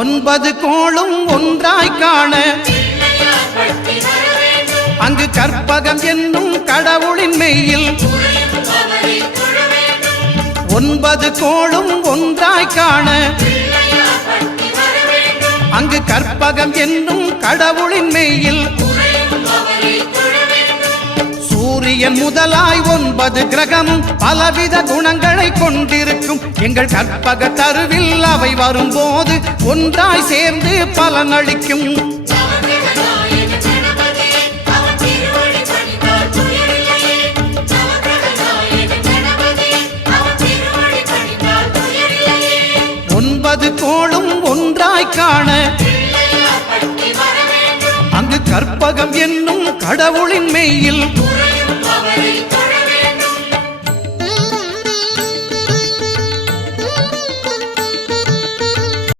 ஒன்பது கோளும் ஒன்றாய் காண அங்கு கற்பகம் என்னும் கடவுளின் மெய்யில் ஒன்பது கோளும் ஒன்றாய் காண அங்கு கற்பகம் என்னும் கடவுளின் மெய்யில் சூரியன் முதலாய் 9 கிரகமும் பலவித குணங்களை கொண்டிருக்கும் எங்கள் கற்பக தருவில் அவை வரும்போது ஒன்றாய் சேர்ந்து பலனளிக்கும். ஒன்பது கோளும் ஒன்றாய் காண அங்கு கற்பகம் என்னும் கடவுளின் மெய்யில்